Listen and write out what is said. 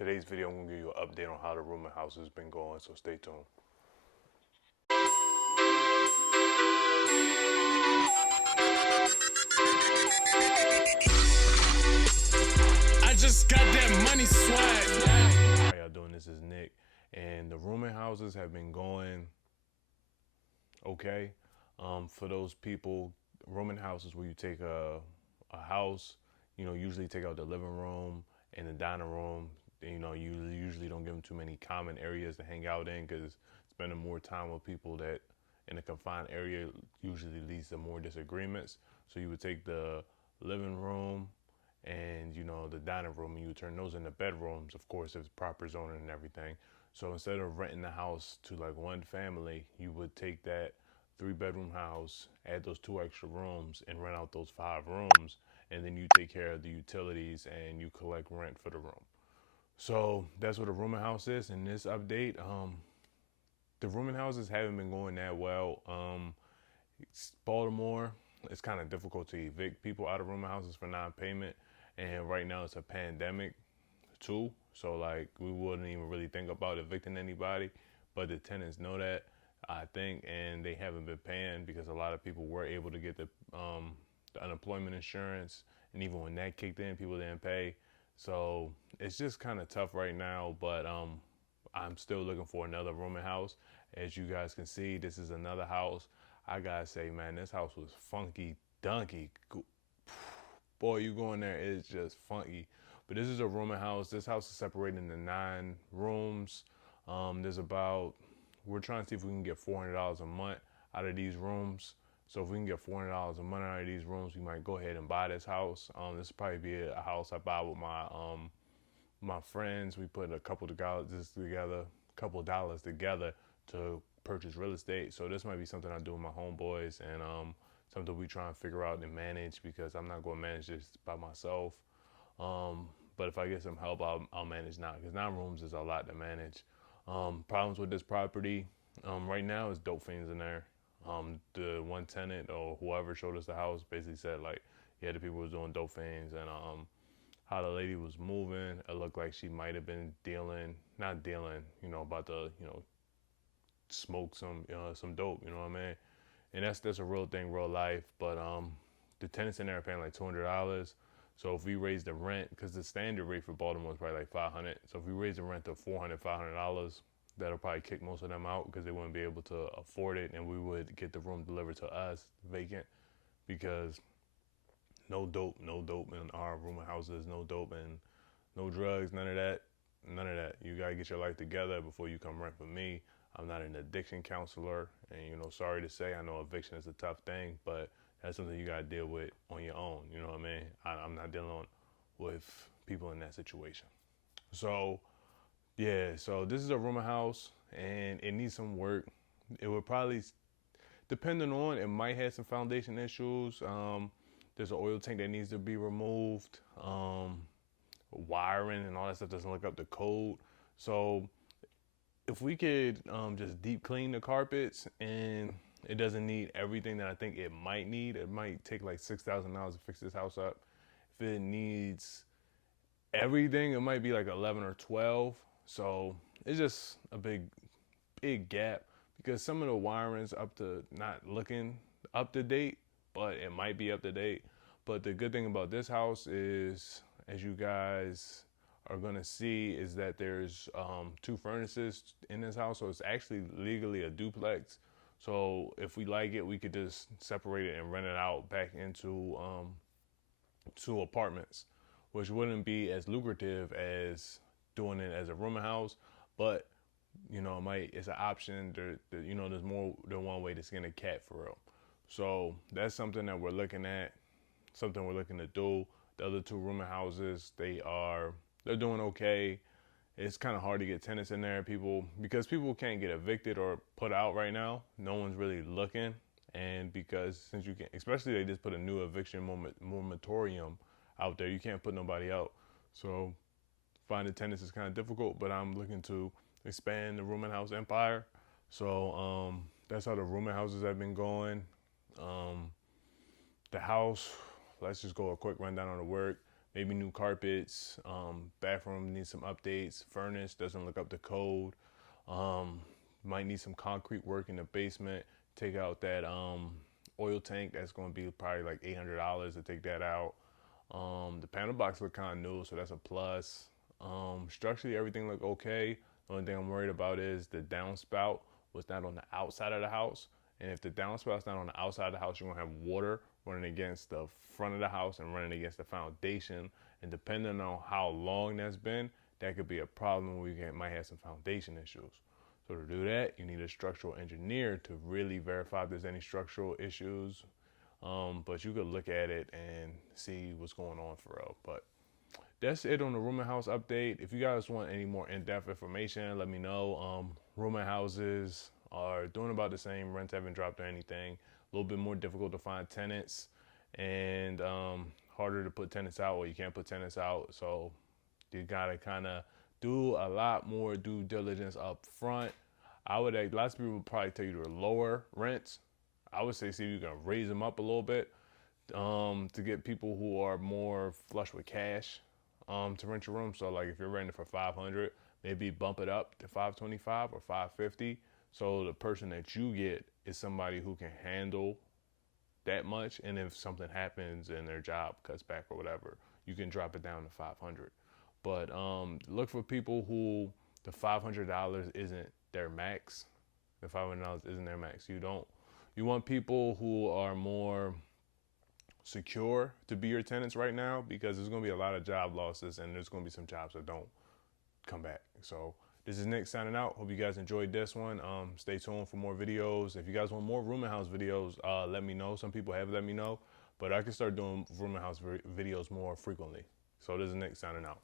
Today's video, I'm gonna give you an update on how the rooming house has been going, so stay tuned. I just got that money swag. How y'all doing? This is Nick, and the rooming houses have been going okay. For those people, rooming houses where you take a house, usually take out the living room and the dining room. You usually don't give them too many common areas to hang out in because spending more time with people that in a confined area usually leads to more disagreements. So you would take the living room and the dining room, and you would turn those into bedrooms, of course, if it's proper zoning and everything. So instead of renting the house to like one family, you would take that 3-bedroom house, add those 2 extra rooms, and rent out those 5 rooms, and then you take care of the utilities and you collect rent for the room. So that's what a rooming house is. In this update, the rooming houses haven't been going that well. Baltimore, it's kind of difficult to evict people out of rooming houses for non-payment, and right now it's a pandemic too. So like we wouldn't even really think about evicting anybody, but the tenants know that, I think, and they haven't been paying because a lot of people were able to get the unemployment insurance, and even when that kicked in, people didn't pay. So it's just kind of tough right now, but I'm still looking for another rooming house. As you guys can see, this is another house. I gotta say, man, this house was funky dunky. Boy, you go in there, it's just funky. But this is a rooming house. This house is separated into 9 rooms. There's about, we're trying to see if we can get $400 a month out of these rooms. So if we can get $400 a month out of these rooms, we might go ahead and buy this house. This will probably be a house I buy with my friends. We put a couple of dollars together to purchase real estate. So this might be something I do with my homeboys, and something we try and figure out and manage, because I'm not going to manage this by myself. But if I get some help, I'll manage now, because 9 rooms is a lot to manage. Problems with this property right now is dope fiends in there. The one tenant or whoever showed us the house basically said, like, yeah, the people was doing dope fiends, and how the lady was moving, it looked like she might have been not dealing, about to, smoke some dope, you know what I mean? And that's a real thing, real life. But the tenants in there are paying like $200. So if we raise the rent, because the standard rate for Baltimore is probably like 500. So if we raise the rent to $400, that'll probably kick most of them out because they wouldn't be able to afford it, and we would get the room delivered to us vacant, because no dope, no dope in our rooming houses, no dope and no drugs, none of that. None of that. You gotta get your life together before you come rent for me. I'm not an addiction counselor, and sorry to say, I know eviction is a tough thing, but that's something you gotta deal with on your own. You know what I mean? I'm not dealing with people in that situation. So yeah, so this is a rooming house, and it needs some work. It would probably, depending on, it might have some foundation issues. There's an oil tank that needs to be removed. Wiring and all that stuff doesn't look up to code. So if we could just deep clean the carpets, and it doesn't need everything that I think it might need. It might take like $6,000 to fix this house up. If it needs everything, it might be like 11 or 12. So it's just a big gap, because some of the wiring's up to not looking up to date, but it might be up to date. But the good thing about this house is, as you guys are gonna see, is that there's 2 furnaces in this house, so it's actually legally a duplex. So if we like it, we could just separate it and rent it out back into 2 apartments, which wouldn't be as lucrative as doing it as a rooming house, but it's an option. There's more than one way to skin a cat, for real. So that's something that we're looking at, something we're looking to do. The other 2 rooming houses, they're doing okay. It's kind of hard to get tenants in there, because people can't get evicted or put out right now. No one's really looking, and because since you can, especially they just put a new eviction moratorium out there, you can't put nobody out. So finding tenants is kind of difficult. But I'm looking to expand the rooming house empire. So that's how the rooming houses have been going. The house, let's just go a quick rundown on the work. maybe new carpets. Bathroom needs some updates. Furnace doesn't look up to code. Um, might need some concrete work in the basement. Take out that oil tank. That's going to be probably like $800 to take that out. The panel box look kind of new, so that's a plus. Structurally, everything look okay. The only thing I'm worried about is the downspout was not on the outside of the house. And if the downspout's not on the outside of the house, you're gonna have water running against the front of the house and running against the foundation. And depending on how long that's been, that could be a problem. Might have some foundation issues. So to do that, you need a structural engineer to really verify if there's any structural issues. But you could look at it and see what's going on for real. But that's it on the rooming house update. If you guys want any more in-depth information, let me know. Rooming houses are doing about the same. Rents haven't dropped or anything. A little bit more difficult to find tenants and harder to put tenants out, or you can't put tenants out. So you gotta kind of do a lot more due diligence up front. Lots of people would probably tell you to lower rents. I would say see if you can raise them up a little bit to get people who are more flush with cash to rent your room. So like if you're renting for 500, maybe bump it up to 525 or 550. So the person that you get is somebody who can handle that much, and if something happens and their job cuts back or whatever, you can drop it down to 500. But look for people who the $500 isn't their max. The $500 isn't their max. You want people who are more secure to be your tenants right now, because there's going to be a lot of job losses and there's going to be some jobs that don't come back. So this is Nick signing out. Hope you guys enjoyed this one. Stay tuned for more videos. If you guys want more rooming house videos, let me know. Some people have let me know, but I can start doing rooming house videos more frequently. So this is Nick signing out.